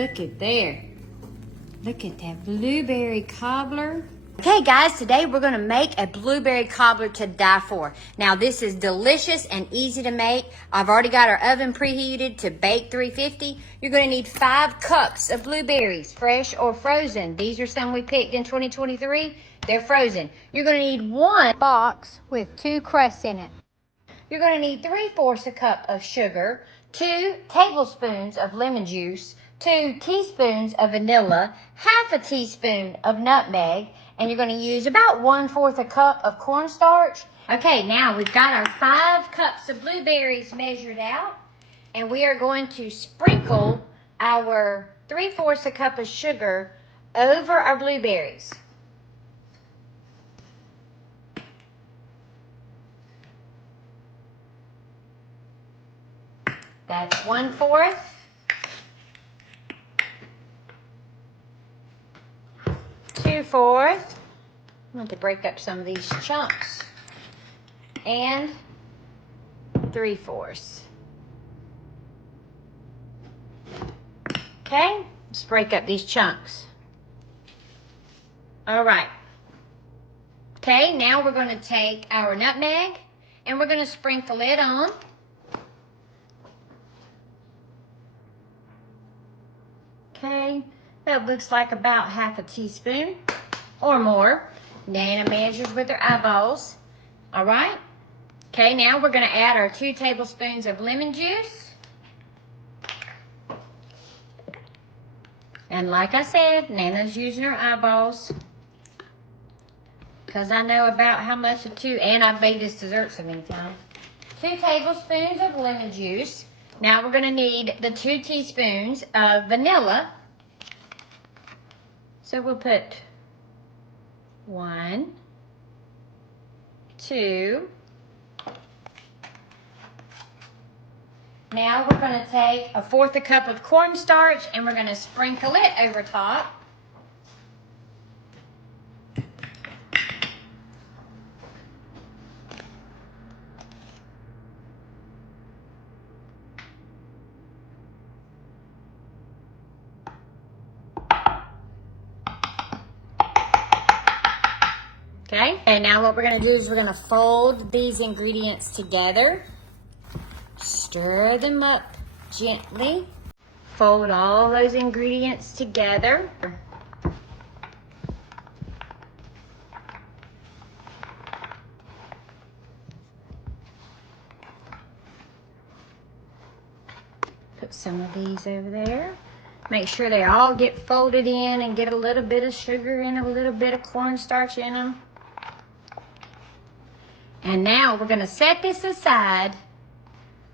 look at there. Look at that blueberry cobbler. Okay guys, today we're gonna make a blueberry cobbler to die for. Now this is delicious and easy to make. I've already got our oven preheated to bake 350. You're gonna need 5 cups of blueberries, fresh or frozen. These are some we picked in 2023. They're frozen. You're gonna need 1 box with 2 crusts in it. You're gonna need 3/4 a cup of sugar, 2 tablespoons of lemon juice, 2 teaspoons of vanilla, half a teaspoon of nutmeg, and you're going to use about 1/4 a cup of cornstarch. Okay, now we've got our 5 cups of blueberries measured out, and we are going to sprinkle our 3/4 a cup of sugar over our blueberries. That's 1/4. 2/4. I'm going to break up some of these chunks. And 3/4. Okay, let's break up these chunks. All right. Okay, now we're going to take our nutmeg and we're going to sprinkle it on. Okay, that looks like about half a teaspoon or more. Nana measures with her eyeballs. All right. Okay, now we're going to add our 2 tablespoons of lemon juice. And like I said, Nana's using her eyeballs because I know about how much of 2, and I've made this dessert so many times. 2 tablespoons of lemon juice. Now we're going to need the 2 teaspoons of vanilla. So we'll put 1, 2. Now we're going to take 1/4 a cup of cornstarch and we're going to sprinkle it over top. Okay, and now what we're going to do is we're going to fold these ingredients together. Stir them up gently. Fold all those ingredients together. Put some of these over there. Make sure they all get folded in and get a little bit of sugar in them, a little bit of cornstarch in them. And now we're going to set this aside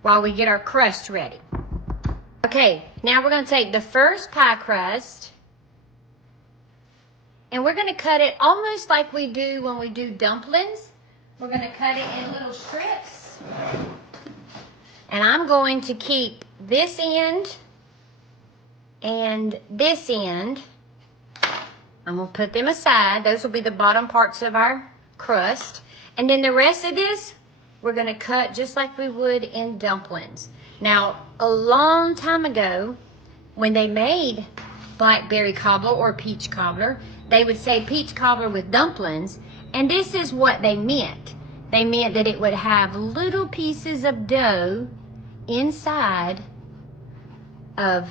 while we get our crust ready. Okay, now we're going to take the first pie crust and we're going to cut it almost like we do when we do dumplings. We're going to cut it in little strips. And I'm going to keep this end and this end. I'm going to put them aside. Those will be the bottom parts of our crust. And then the rest of this, we're going to cut just like we would in dumplings. Now, a long time ago, when they made blackberry cobbler or peach cobbler, they would say peach cobbler with dumplings, and this is what they meant. They meant that it would have little pieces of dough inside of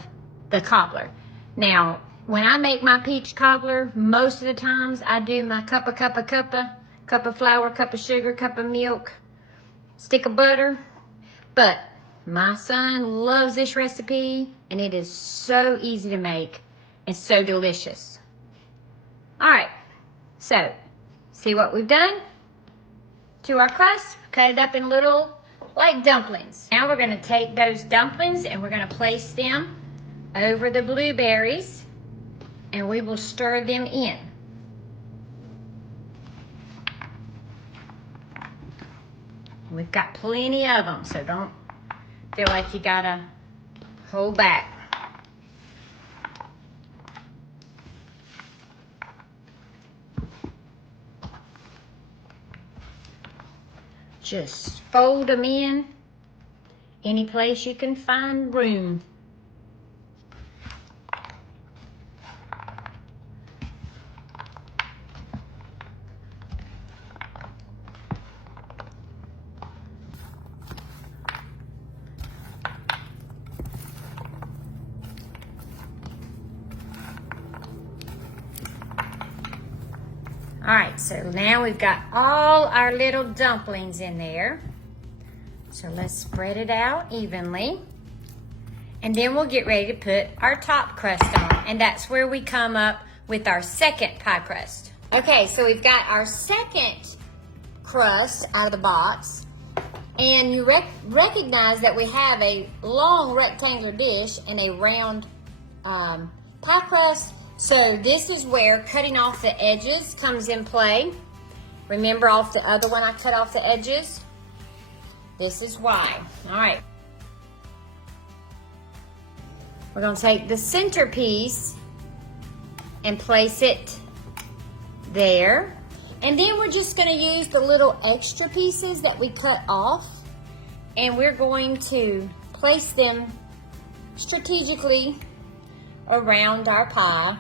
the cobbler. Now, when I make my peach cobbler, most of the times I do my cup of flour, cup of sugar, cup of milk, stick of butter. But my son loves this recipe and it is so easy to make and so delicious. All right, so see what we've done to our crust? Cut it up in little like dumplings. Now we're going to take those dumplings and we're going to place them over the blueberries and we will stir them in. We've got plenty of them, so don't feel like you gotta hold back. Just fold them in any place you can find room. All right, so now we've got all our little dumplings in there. So let's spread it out evenly. And then we'll get ready to put our top crust on. And that's where we come up with our second pie crust. Okay, so we've got our second crust out of the box. And you recognize that we have a long rectangular dish and a round pie crust. So this is where cutting off the edges comes in play. Remember off the other one I cut off the edges? This is why. All right. We're going to take the centerpiece and place it there. And then we're just going to use the little extra pieces that we cut off. And we're going to place them strategically around our pie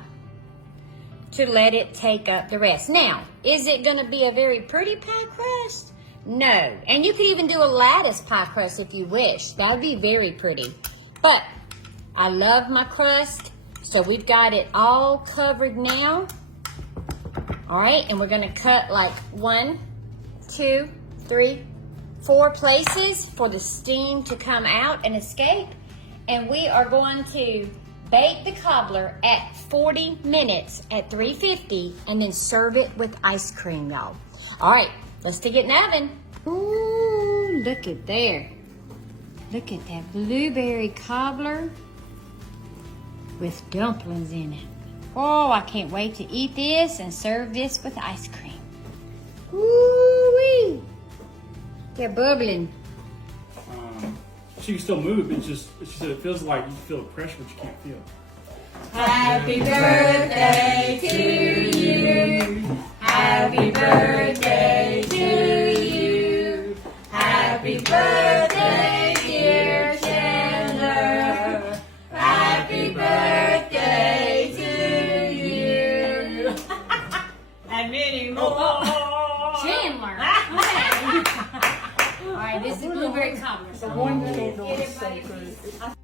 to let it take up the rest. Now, is it going to be a very pretty pie crust? No. And you could even do a lattice pie crust if you wish. That would be very pretty. But I love my crust, so we've got it all covered now. All right, and we're going to cut like 1, 2, 3, 4 places for the steam to come out and escape. And we are going to bake the cobbler at 40 minutes at 350 and then serve it with ice cream, y'all. All right, let's stick it in the oven. Ooh, look at there. Look at that blueberry cobbler with dumplings in it. Oh, I can't wait to eat this and serve this with ice cream. Woo-wee. They're bubbling. She can still move, it's just, she said it feels like you feel the pressure, but you can't feel it. Happy birthday to you. Happy birthday to you. Happy birthday, dear Chandler. Happy birthday to you. And many more. Chandler. All right, this is blueberry cobbler. The one candle is so good.